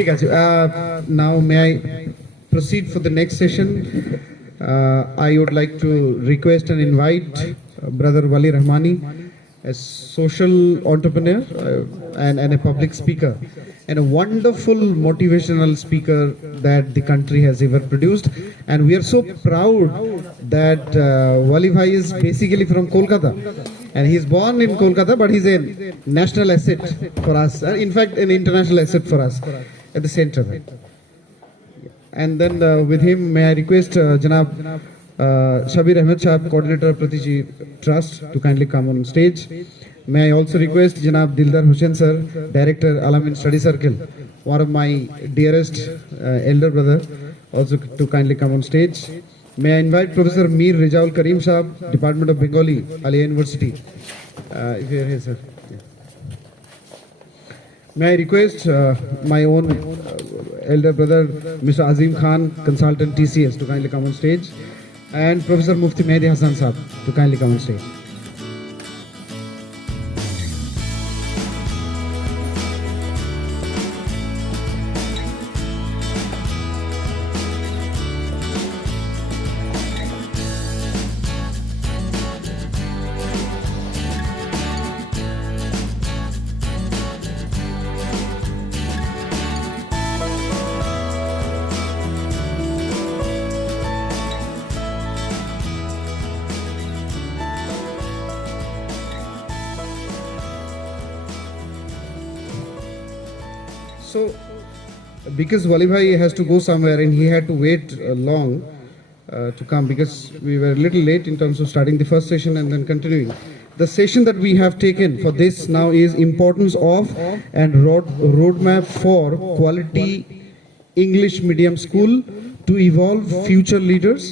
ঠিক আছে, now may I proceed for the next session. I would like to request and invite brother Wali Rahamani, a social entrepreneur and a public speaker and a wonderful motivational speaker that the country has ever produced, and we are so proud that Wali Bhai is basically from Kolkata and he is born in Kolkata, but he's a national asset for us, in fact an international asset for us at the center. And then with him may I request Janab Shabir Ahmed Shah, coordinator Pratiji Trust, to kindly come on stage. May I also request Janab Dildar Hussain sir, director Alamin Study Circle, one of my dearest elder brother, also to kindly come on stage. May I invite Professor Mir Rijaul Karim Sahab, Department of Bengali, Aliyah University, if you are here sir. May I request my own elder brother Mr. Azim Khan, consultant TCS, to kindly come on stage, and Professor Mufti Mehdi Hassan Sahab to kindly come on stage. So, because Wali Bhai has to go somewhere and he had to wait long to come, because we were a little late in terms of starting the first session and then continuing. The session that we have taken for this now is importance of and roadmap for quality English medium school to evolve future leaders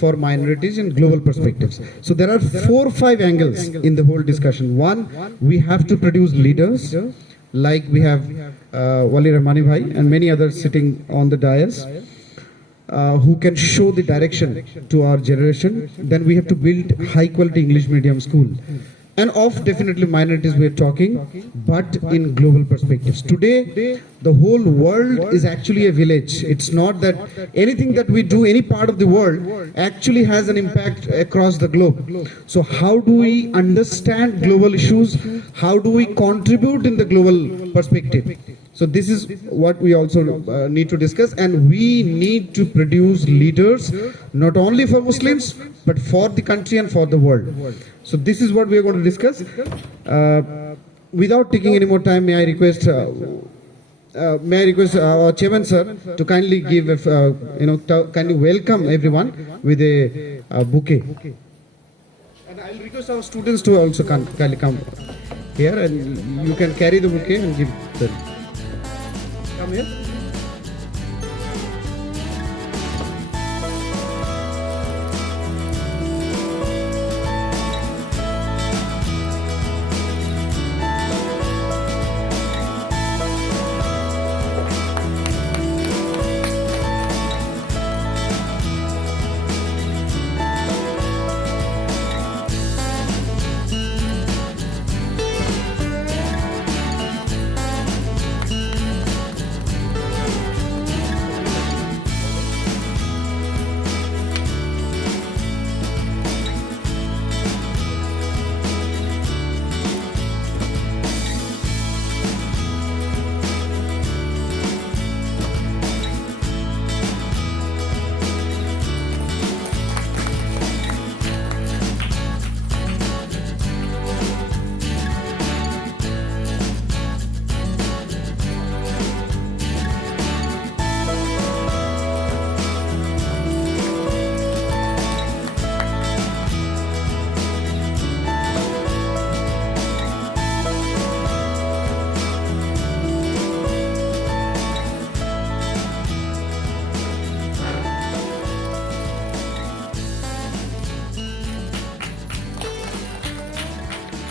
for minorities and global perspectives. So there are 4 or 5 angles in the whole discussion. One, we have to produce leaders, like we have Wali Rahamani Bhai and many others sitting on the dais, who can show the direction to our generation. Then we have to build high quality English medium school, and of definitely minorities we are talking, but in global perspectives. Today the whole world is actually a village. It's not that anything that we do any part of the world actually has an impact across the globe. So how do we understand global issues? How do we contribute in the global perspective? So this is what we also need to discuss, and we need to produce leaders not only for Muslims but for the country and for the world. So this is what we are going to discuss. Without taking any more time, may I request our chairman sir to kindly give kindly welcome everyone with a bouquet. And I'll request our students to also kindly come here, and you can carry the bouquet and give them. Come here.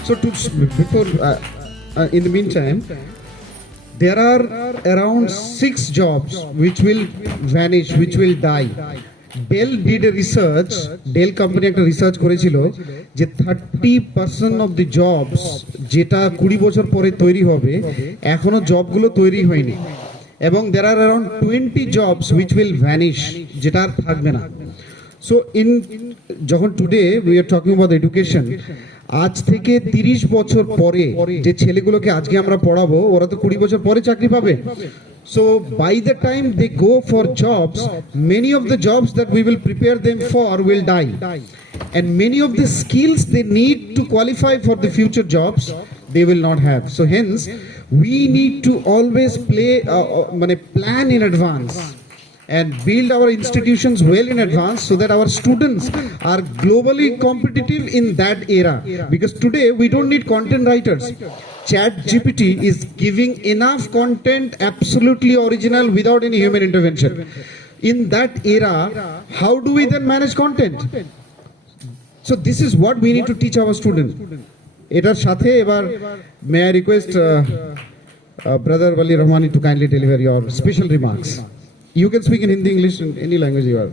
So before, in the meantime, there are around 6 jobs which will vanish, which will die. Dell did a research, Dell company একটা research করেছিল যে 30% of the jobs যেটা 20 বছর পরে তৈরি হবে এখনো জবগুলো তৈরি হয়নি, এবং there are around 20 jobs which will vanish, যেটা আর থাকবে না। So in যখন today we are talking about education, আজ থেকে 30 বছর পরে যে ছেলেগুলোকে আজকে আমরা পড়াবো ওরা তো 20 বছর পরে চাকরি পাবে। So by the time they go for jobs, many of the jobs that we will prepare them for will die, and many of the skills they need to qualify for the future jobs they will not have. So hence we need to always plan in advance and build our institutions well in advance so that our students are globally competitive in that era. Because today we don't need content writers. Chat GPT is giving enough content absolutely original without any human intervention. In that era, how do we then manage content? So this is what we need to teach our students. এটার সাথে এবার may I request brother Wali Rahamani to kindly deliver your special remarks. You can speak in Hindi, English, in any language you are.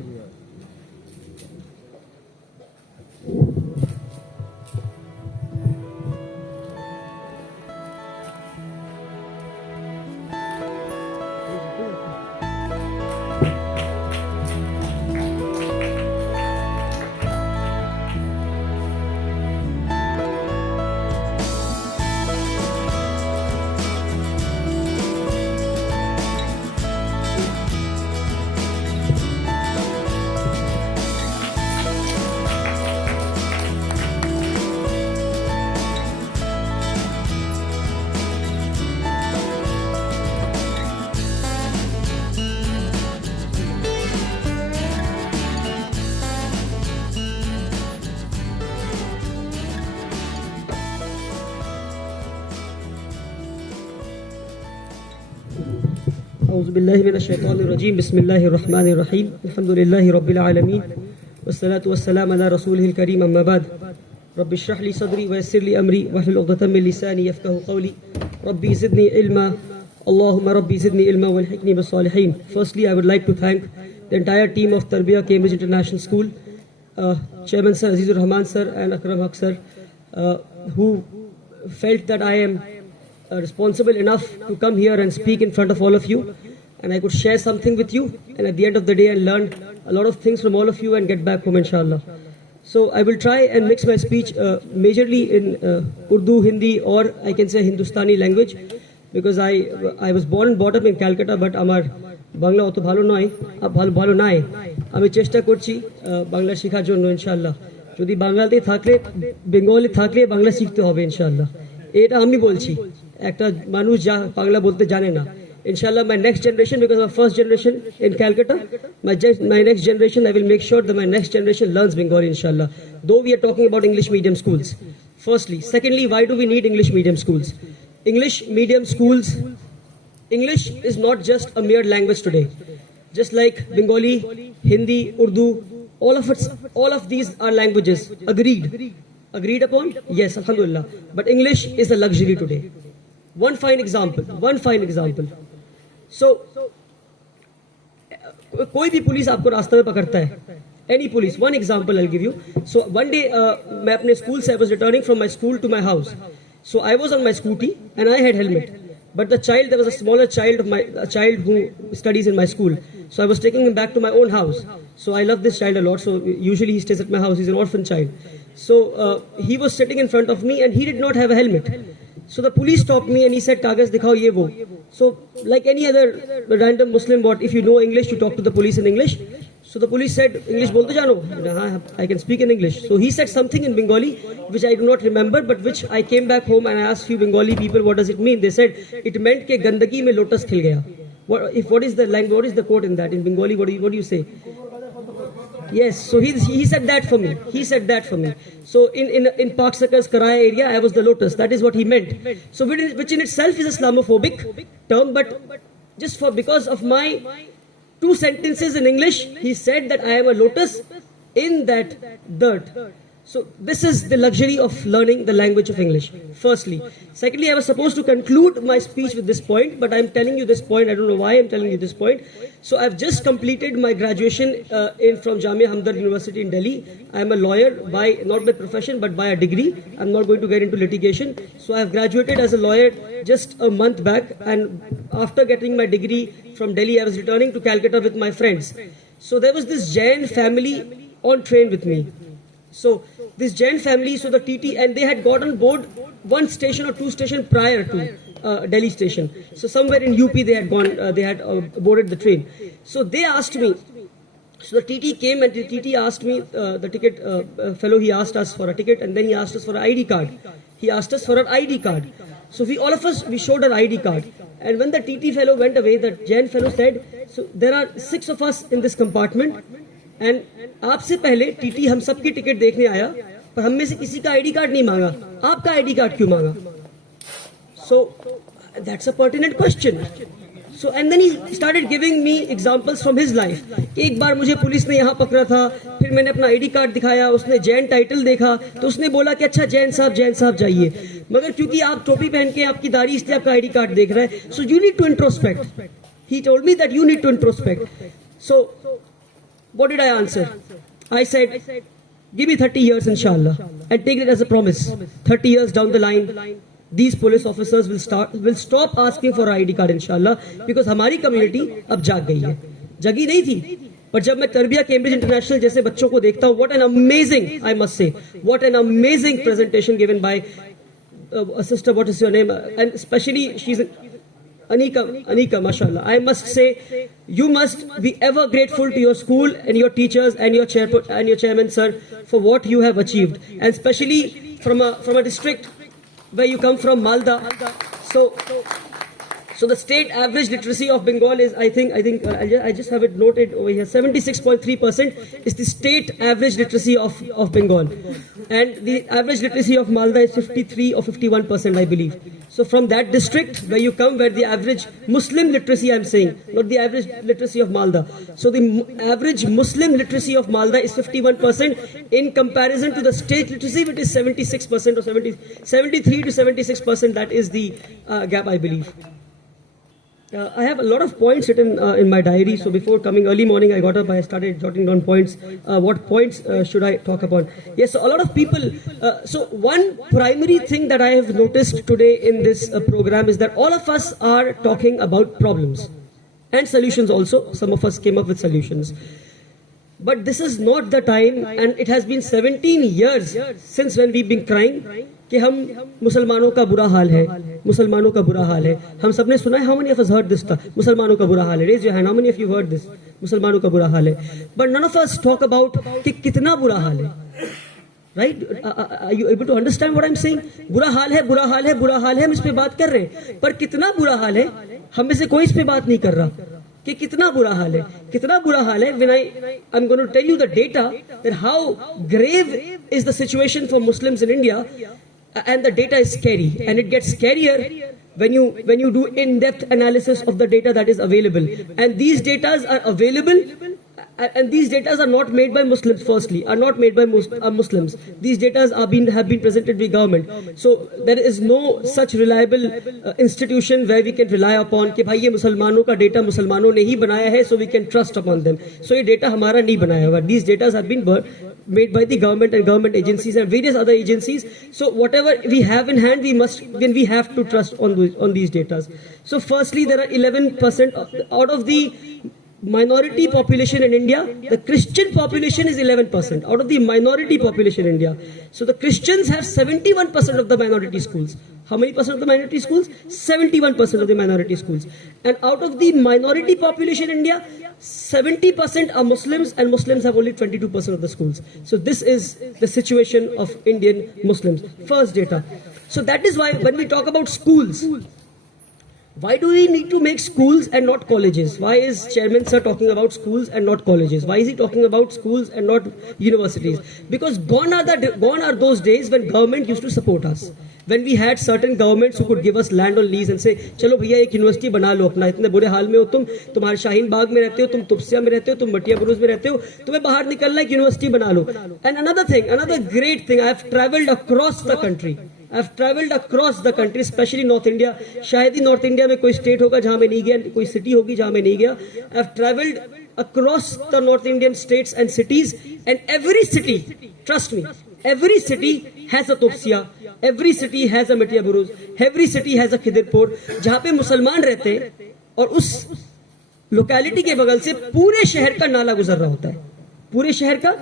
أعوذ بالله من الشيطان الرجيم بسم الله الرحمن الرحيم الحمد لله رب العالمين والصلاة والسلام على رسوله الكريم أما بعد رب اشرح لي صدري ويسر لي أمري واحلل عقدة من لساني يفقهوا قولي ربي زدني علما اللهم ربي زدني علما والحقني بالصالحين. Firstly, I would like to thank the entire team of Tarbiyah Cambridge International School, Chairman Sir Azizur Rahman Sir and Akram Haq Sir, who felt that I am responsible enough to come here and speak in front of all of you, and I could share something with you, and at the end of the day I learned a lot of things from all of you and get back home inshallah. So I will try and mix my speech majorly in Urdu, Hindi, or I can say Hindustani language, because I was born and brought up in Calcutta, but আমার বাংলা অত ভালো নয়, ভালো নাই। আমি চেষ্টা করছি বাংলা শেখার জন্য ইনশাআল্লাহ। যদি বাঙালিতে থাকলে বেঙ্গলি থাকলে বাংলা শিখতে হবে ইনশাআল্লাহ। এটা আমি বলছি, একটা মানুষ যা বাংলা বলতে জানে না। Inshallah, my next generation, because I'm first generation in Calcutta, my next generation, I will make sure that my next generation learns Bengali, inshallah. Though we are talking about English medium schools. Firstly. Secondly, why do we need English medium schools? English medium schools, English is not just a mere language today. Just like Bengali, Hindi, Urdu, all of these are languages. Agreed upon? Yes, alhamdulillah. But English is a luxury today. One fine example. So, कोई भी police आपको रास्ते में पकड़ता है, any police. One example I'll give you. So one day, मैं अपने school से I was returning from my school to my house. So I was on my scooty and I had helmet. But there was a smaller child a child who studies in my school. So I was taking him back to my own house. So I love this child a lot. So usually he stays at my house. He's an orphan child. So he was sitting in front of me and he did not have a helmet. So the police stopped me and he said, "Kagas dikhao ye wo." So like any other random Muslim, if you know English, you talk to the police in English. So the police said, "English bolte jano?" I can speak in English. So he said something in Bengali, which I do not remember, but which I came back home and I asked few Bengali people, what does it mean? They said, it meant ke gandagi mein lotus khil gaya. What is the language? What is the quote in that? In Bengali, what do you say? Yes, so he said that for me. So in Park Circus, Karaya area, I was the lotus. That is what he meant. So which in itself is Islamophobic term, but just because of my 2 sentences in English, he said that I am a lotus in that dirt. So this is the luxury of learning the language of English, firstly. Secondly, I was supposed to conclude my speech with this point, but I'm telling you this point. I don't know why I'm telling you this point. So I've just completed my graduation from Jamia Hamdard University in Delhi. I'm a lawyer by, not by profession, but by a degree. I'm not going to get into litigation. So I've graduated as a lawyer just a month back, and after getting my degree from Delhi, I was returning to Calcutta with my friends. So there was this Jain family on train with me. So this Jain family, so the TT, and they had got on board one station or two stations prior to Delhi station. So somewhere in UP they had gone, they had boarded the train. So they asked me, so the TT came and the TT asked me, the ticket fellow, he asked us for a ticket, and then he asked us for an ID card. He asked us for an ID card. So all of us, we showed our ID card. And when the TT fellow went away, the Jain fellow said, so there are 6 of us in this compartment, and आपसे पहले TT हम सब की ticket देखने आया, पर हम में से किसी का आईडी कार्ड नहीं मांगा. आपका आईडी कार्ड क्यों मांगा? So that's a pertinent question. So and then he started giving me examples from his life. एक बार मुझे पुलिस ने यहाँ पकड़ा था, फिर मैंने अपना आईडी कार्ड दिखाया, उसने जैन टाइटल देखा, तो उसने बोला कि अच्छा जैन साहब जाइए, मगर क्योंकि आप टोपी पहन के आपकी दाढ़ी, इसलिए आपका आईडी कार्ड देख रहा है. So you need to introspect. He told me that you need to introspect. So what did I answer? I said, give me 30 years inshallah, and take it as a promise. 30 years down the line, these police officers will stop asking for ID card inshallah, because हमारी community अब जाग गई है. जगी नहीं थी, पर जब मैं तरबिया कैम्ब्रिज इंटरनेशनल जैसे बच्चों को देखता हूँ, what an amazing, I must say, what an amazing presentation given by a sister, what is your name? And especially she's Anika, mashallah. I must say, you must be ever grateful to your school and your teachers and your chairman, sir, for what you have achieved, and especially from a district where you come from, Malda. So the state average literacy of Bengal is, I think I just have it noted over here, 76.3% is the state average literacy of Bengal, and the average literacy of Malda is 53 or 51%, I believe. So from that district where you come, where the average Muslim literacy, I'm saying, not the average literacy of Malda. So the average Muslim literacy of Malda is 51% in comparison to the state literacy, which is 76% or 73 to 76%. That is the gap, I believe. I have a lot of points written in my diary. So before coming early morning, I got up, I started jotting down points. What points should I talk about? Yes, so a lot of people. So one primary thing that I have noticed today in this program is that all of us are talking about problems and solutions also. Some of us came up with solutions. But this is not the time, and it has been 17 years since when we've been crying कि हम मुसलमानों का बुरा हाल है, मुसलमानों का बुरा हाल है. हम सबने सुना है. How many of us heard this? मुसलमानों का बुरा हाल है. Raise your hand. How many of you heard this? मुसलमानों का बुरा हाल है. But none of us talk about कि कितना बुरा हाल है. Right? Are you able to understand what I'm saying? बुरा हाल है, बुरा हाल है, बुरा हाल है. हम इस पे बात कर रहे हैं, पर कितना बुरा हाल है हम में से कोई इस पे बात नहीं कर रहा कि कितना बुरा हाल है, कितना बुरा हाल है. When I'm going to tell you the data that how grave is the situation for Muslims in India, and the data is scary, and it gets scarier when you do in-depth analysis of the data that is available. And these data are available, and these data are not made by Muslims. Firstly, are not made by Muslims. These data have been presented by government. So there is no such reliable institution where we can rely upon कि भाई ये मुसलमानों का data मुसलमानों ने ही बनाया है, so we can trust upon them. So ये data हमारा नहीं बनाया हुआ. These data have been made by the government and government agencies and various other agencies. So whatever we have in hand, we have to trust on these data. So firstly, there are 11% out of the minority population in India. The Christian population is 11% out of the minority population in India. So the Christians have 71% of the minority schools. How many percent of the minority schools? 71% of the minority schools. And out of the minority population in India, 70% are Muslims, and Muslims have only 22% of the schools. So this is the situation of Indian Muslims. First data. So that is why when we talk about schools, Why do we need to make schools and not colleges? Why is Chairman Sir talking about schools and not colleges? Why is he talking about schools and not universities? Because gone are those days when government used to support us. When we had certain governments who could give us land on lease and say, चलो भैया एक university बना लो अपना, इतने बुरे हाल में हो तुम, तुम्हारे शाहीन बाग में रहते हो, तुम तुपसिया में रहते हो, तुम मटिया बुरुज में रहते हो, तुम्हें बाहर निकलना है, एक यूनिवर्सिटी बना लो. And another great thing, I have travelled across the country. I've travelled across the country, especially North India. शायद ही North India में कोई state होगा जहाँ मैं नहीं गया, कोई city होगी जहाँ मैं नहीं गया. I've travelled across the North Indian states and cities, and every city, trust me, every city has a Topsiya, every city has a Matiya Buruj, every city has a Khidirpur, जहाँ पे मुसलमान रहते हैं और उस लोकेलिटी के बगल से पूरे शहर का नाला गुजर रहा होता है. पूरे शहर का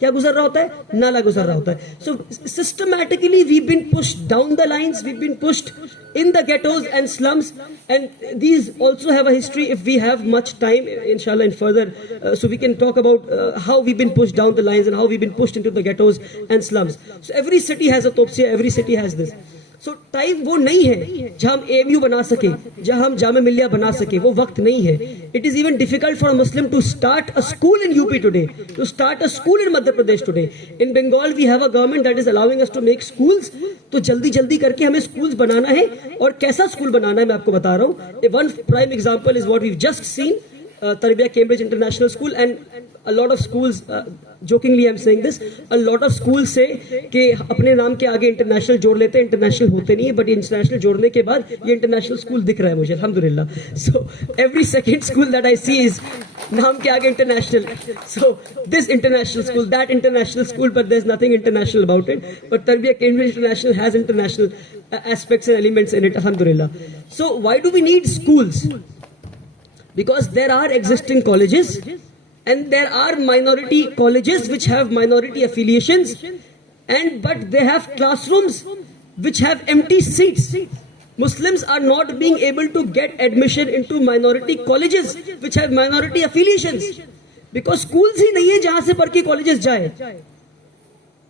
क्या गुजर रहा होता है? नाला गुजर रहा होता है. So systematically we've been pushed down the lines, we've been pushed in the ghettos and slums, and these also have a history. If we have much time, inshallah, and further, so we can talk about how we've been pushed down the lines and how we've been pushed into the ghettos and slums. So every city has a Topsiya, every city has this. So time वो नहीं है जहां हम AMU बना सके, जहां हम जामे मिलिया बना सके, वो वक्त नहीं है. It is even difficult for a Muslim to start a school in UP today, to start a school in Madhya Pradesh today. In Bengal we have a government that is allowing us to make schools. तो जल्दी जल्दी करके हमें schools बनाना है, और कैसा school बनाना है मैं आपको बता रहा हूं. One prime example is what we just seen, Tarbiyah Cambridge International School, and a lot of schools, jokingly I'm saying this, a lot of schools say कि अपने नाम के आगे इंटरनेशनल जोड़ लेते हैं, इंटरनेशनल होते नहीं है, बट इंटरनेशनल जोड़ने के बाद ये इंटरनेशनल स्कूल दिख रहा है मुझे, अल्हम्दुलिल्लाह. So every second school that I see is नाम के आगे international. So this international school, that international school, but there is nothing international about it. But Tarbiyah Cambridge International has international aspects and elements in it, alhamdulillah. So why do we need schools? Because there are existing colleges and there are minority colleges which have minority affiliations, but they have classrooms which have empty seats. Muslims are not being able to get admission into minority colleges which have minority affiliations because schools ही नहीं है जहां से पढ़ के colleges जाए.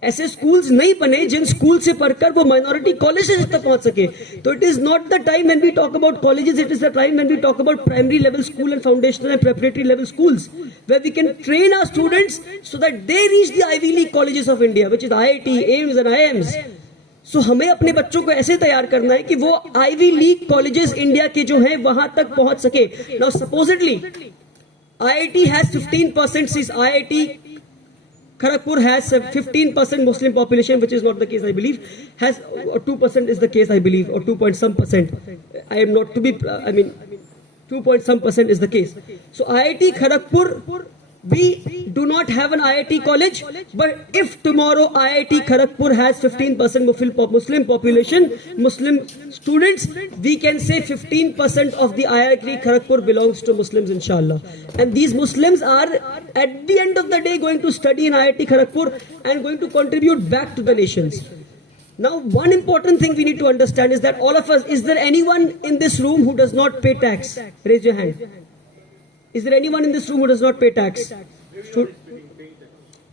ऐसे schools नहीं बने जिन स्कूल से पढ़कर वो माइनॉरिटी कॉलेजेस तक पहुंच सके. तो it is not the time when we talk about colleges, it is the time when we talk about primary level school and foundational and preparatory level schools where we can train our students so that they reach the Ivy League colleges of India which is IIT, AIIMS and IIMs. So हमें अपने बच्चों को ऐसे तैयार करना है कि वो आईवी लीग कॉलेजेस इंडिया के जो हैं वहां तक पहुंच सके. Now supposedly IIT has 15% seats. IIT Kharagpur has 15% Muslim population, which is not the case, I believe. Has 2% is the case, I believe, or 2 point some percent. I am not to be, 2 point some percent is the case. So IIT Kharagpur, we do not have an IIT college, but if tomorrow IIT Kharagpur has 15% Muslim population, Muslim students, we can say 15% of the IIT Kharagpur belongs to Muslims, inshallah. And these Muslims are at the end of the day going to study in IIT Kharagpur and going to contribute back to the nations. Now, one important thing we need to understand is that all of us, is there anyone in this room who does not pay tax? Raise your hand. Is there anyone in this room who does not pay tax?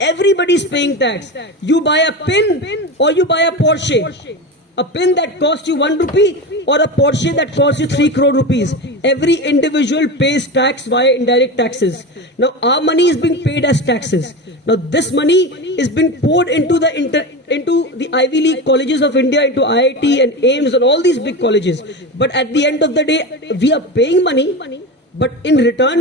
Everybody is paying tax. You buy a pin or you buy a Porsche. A pin that costs you 1 rupee or a Porsche that costs you 3 crore rupees. Every individual pays tax via indirect taxes. Now our money is being paid as taxes. Now this money is being poured into the Ivy League colleges of India, into IIT and AIMS and all these big colleges. But at the end of the day, we are paying money. But in return,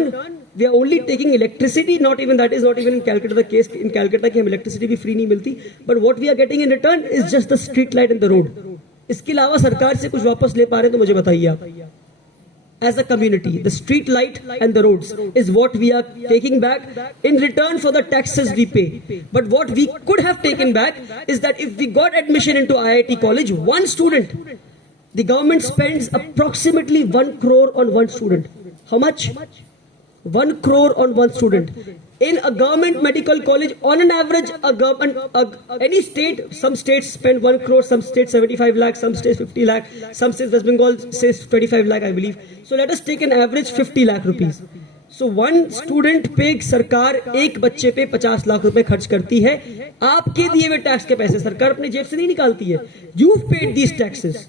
we are only taking electricity. Not even in Calcutta the case. In Calcutta, कि हम electricity भी free नहीं मिलती. But what we are getting in return is just the street light and the road. इसके अलावा सरकार से कुछ वापस ले पा रहे हैं तो मुझे बताइए आप. As a community, the street light and the roads is what we are taking back in return for the taxes we pay. But what we could have taken back is that if we got admission into IIT college, one student, the government spends approximately 1 crore on one student. How much? 1 crore on one student. In a government medical college, on an average, any state, some states spend 1 crore, some states 75 lakh, some states 50 lakh, some states, West Bengal says 25 lakh, I believe. So let us take an average 50 lakh rupees. So one student पे सरकार एक बच्चे पे 50 लाख रुपए खर्च करती है. आपके दिए हुए टैक्स के पैसे सरकार अपने जेब से नहीं निकालती है. You've paid these taxes.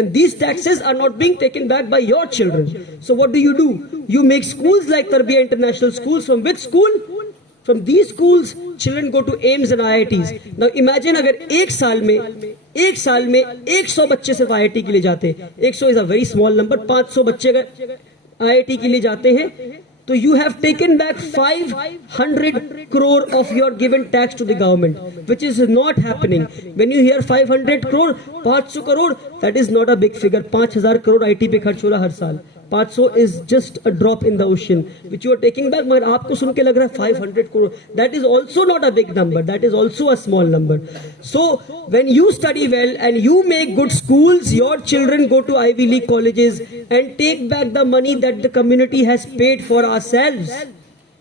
And these taxes are not being taken back by your children. So what do? You make schools like Tarbiyah International Schools. From which school? From these schools, children go to AIMS and IITs. Now imagine अगर एक साल में 100 बच्चे सिर्फ IIT के लिए जाते हैं. 100 is a very small number. 500 बच्चे अगर IIT के लिए जाते हैं, तो you have taken back 500 crore of your given tax to the government, which is not happening. When you hear 500 crore, 500 crore, that is not a big figure. 5,000 crore IT पे खर्च हो रहा हर साल. 500 is just a drop in the ocean, which you are taking back. मगर आपको सुन के लग रहा है 500 crore. That is also not a big number. That is also a small number. So when you study well and you make good schools, your children go to Ivy League colleges and take back the money that the community has paid for ourselves.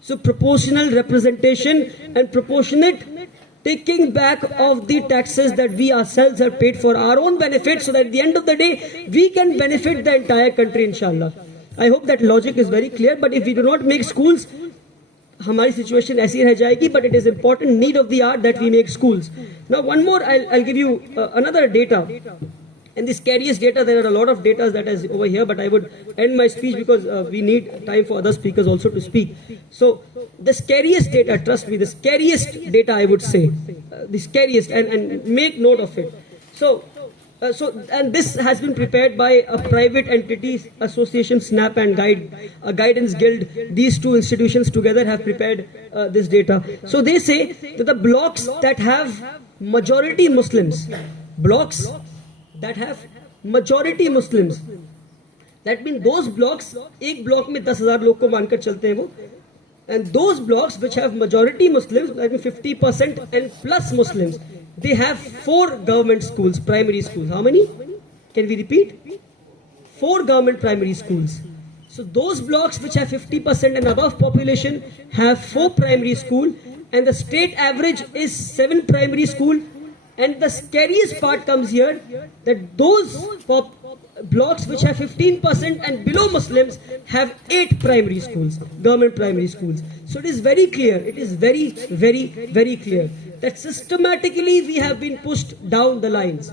So proportional representation and proportionate taking back of the taxes that we ourselves have paid for our own benefit, so that at the end of the day we can benefit the entire country, inshallah. I hope that logic is very clear. But if we do not make schools, हमारी situation ऐसी रह जाएगी. But it is important need of the hour that we make schools. Now one more, I'll give you another data. And the scariest data, there are a lot of data that is over here, but I would end my speech because we need time for other speakers also to speak. So the scariest data, trust me, the scariest data I would say, the scariest, and make note of it. So and this has been prepared by a private entities association, SNAP and a Guidance Guild. These two institutions together have prepared this data. So they say that the blocks that have majority Muslims, that have majority Muslims, that means those blocks, एक block में 10,000 लोग को मानकर चलते हैं वो, and those blocks which have majority Muslims, that means 50% and plus Muslims, they have 4 government schools, primary schools. How many? Can we repeat? 4 government primary schools. So those blocks which have 50% and above population have 4 primary school, and the state average is 7 primary school. And the scariest part comes here, that those blocks which have 15% and below Muslims have 8 primary schools, government primary schools. So it is very clear, it is very, very, very clear that systematically we have been pushed down the lines.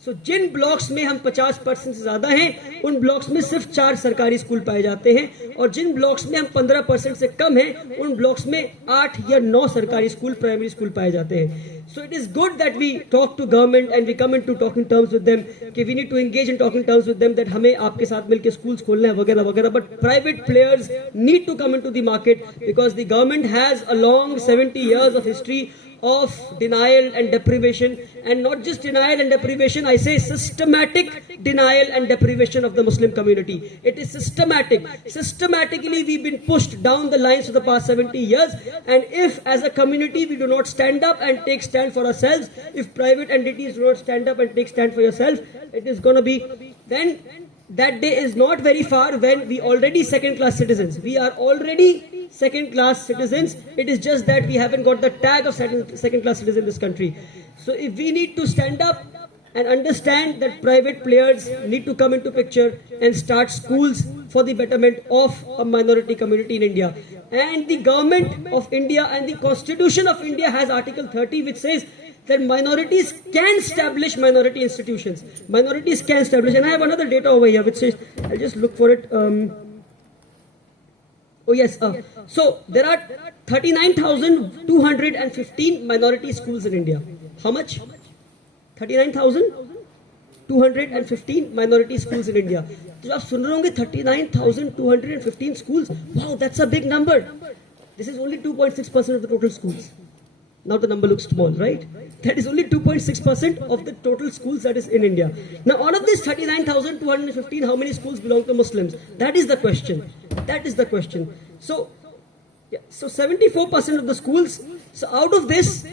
So जिन blocks में हम 50% से ज़्यादा हैं, उन blocks में सिर्फ 4 सरकारी स्कूल पाए जाते हैं, और जिन ब्लॉक्स में हम 15% से कम हैं, उन ब्लॉक्स में 8 या 9 सरकारी स्कूल, प्राइमरी स्कूल पाए जाते हैं. So it is good that we talk to government and we come into talking terms with them, कि we need to engage in talking terms with them, that हमें आपके साथ मिलके schools खोलना है वगैरह वगैरह. But private players need to come into the market, because the government has a long 70 years of history of denial and deprivation, and not just denial and deprivation, I say systematic denial and deprivation of the Muslim community. It is systematic. Systematically we've been pushed down the lines for the past 70 years, and if as a community we do not stand up and take stand for ourselves, if private entities do not stand up and take stand for yourself, it is going to be, then that day is not very far when we already second-class citizens. We are already second-class citizens. It is just that we haven't got the tag of second-class citizen in this country. So if we need to stand up and understand that private players need to come into picture and start schools for the betterment of a minority community in India. And the government of India and the Constitution of India has Article 30, which says that minorities can establish minority institutions. Minorities can establish. And I have another data over here which says, I'll just look for it. So there are 39,215 minority schools in India. How much? 39,215 minority schools in India. So आप सुन रहे होंगे 39,215 schools. Wow, that's a big number. This is only 2.6% of the total schools. Now the number looks small, right? That is only 2.6% of the total schools that is in India. Now out of this 39,215, how many schools belong to Muslims? That is the question. That is the question. So 74% of the schools. So out of this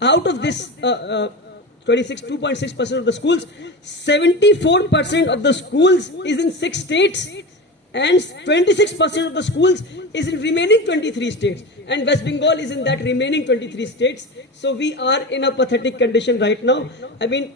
2.6% of the schools, 74% of the schools is in 6 states, and 26% of the schools is in remaining 23 states, and West Bengal is in that remaining 23 states. So we are in a pathetic condition right now. I mean,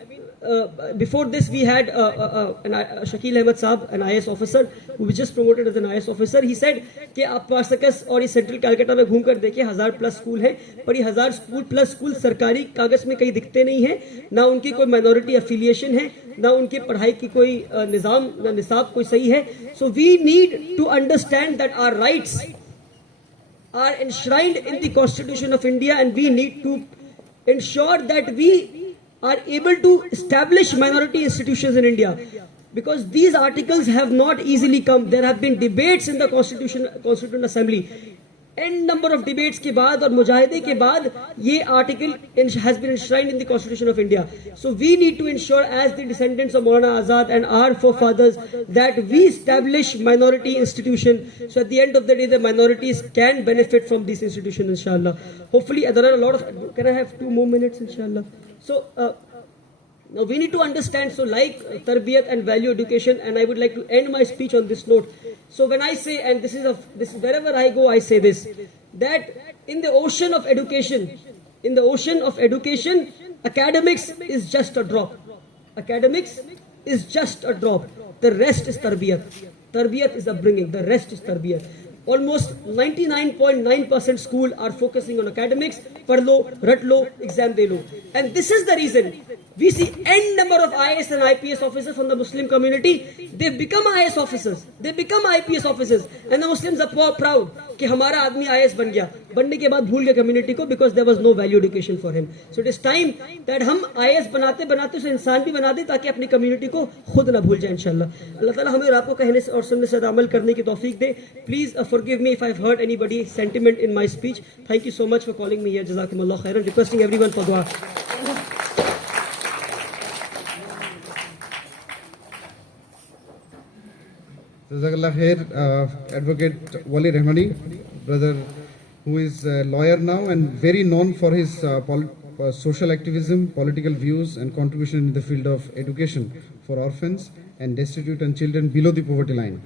before this we had Shakil Ahmed Saab, an IS officer who was just promoted as an IS officer. He said कि आप पार्सकस और इस central Calcutta में घूमकर देखिए 1000+ school हैं, पर ये 1000+ स्कूल सरकारी कागज में कहीं दिखते नहीं हैं, ना उनकी कोई माइनॉरिटी एफिलिएशन है, ना उनकी पढ़ाई की कोई निज़ाम ना निसाब कोई सही है. So we need to understand that our rights are enshrined in the Constitution of India, and we need to ensure that we are able to establish minority institutions in India, because these articles have not easily come. There have been debates in the Constituent Assembly, n number of debates के बाद और मुजाहिदे के बाद ये article has been enshrined in the Constitution of India. So we need to ensure, as the descendants of Maulana Azad and our forefathers, that we establish minority institution. So at the end of the day, the minorities can benefit from this institution, inshallah. Hopefully, there are a lot of. Can I have 2 more minutes, inshallah? So now we need to understand. So like tarbiyat and value education, and I would like to end my speech on this note. So when I say, and this is wherever I go, I say this, that in the ocean of education, academics is just a drop. Academics is just a drop. The rest is tarbiyat. Tarbiyat is upbringing. The rest is tarbiyat. Almost 99.9% school are focusing on academics. Pad lo, rat lo, exam de lo. And this is the reason we see n number of IAS and IPS officers from the Muslim community. They become IAS officers. They become IPS officers. And the Muslims are proud कि हमारा आदमी IAS बन गया. बनने के बाद भूल गया community को, because there was no value education for him. So it is time that हम IAS बनाते बनाते उसे इंसान भी बना दे, ताकि अपनी community को खुद ना भूल जाए, इंशाल्लाह. अल्लाह ताला हमें और आपको कहने से और सुनने से अमल करने की तौफीक दे. Please forgive me if I've hurt anybody's sentiment in my speech. Thank you so much for calling me here. Jazakumullah khairan. Requesting everyone for dua. Jazakallah khair, Advocate Wali Rahamani, brother who is a lawyer now and very known for his social activism, political views and contribution in the field of education for orphans and destitute and children below the poverty line.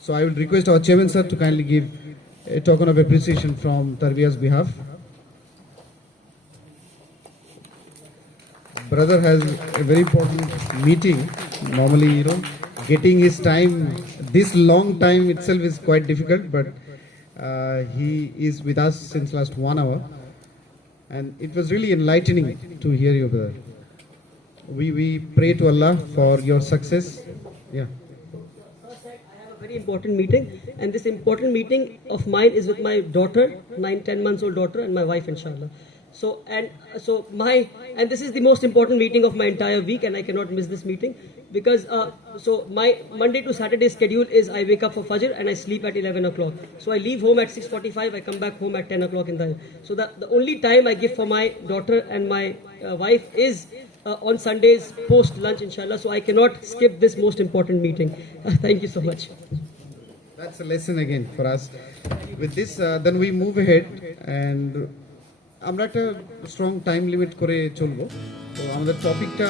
So I would request our chairman sir to kindly give a token of appreciation from Tarbiyah's behalf. Brother has a very important meeting. Normally, getting his time, this long time itself is quite difficult, but he is with us since last 1 hour, and it was really enlightening to hear you, brother. We pray to Allah for your success. Yeah. Very important meeting, and this important meeting of mine is with my daughter, 9-10 months old daughter, and my wife, inshallah. So this is the most important meeting of my entire week, and I cannot miss this meeting, because so my Monday to Saturday schedule is I wake up for Fajr and I sleep at 11 o'clock. So I leave home at 6:45, I come back home at 10 o'clock in the evening. So the only time I give for my daughter and my wife is on Sundays post lunch, inshallah. So I cannot skip this most important meeting. Thank you so much. That's a lesson again for us. With this, then we move ahead, and আমরা একটা strong time limit করে চলবো. তো আমাদের টপিকটা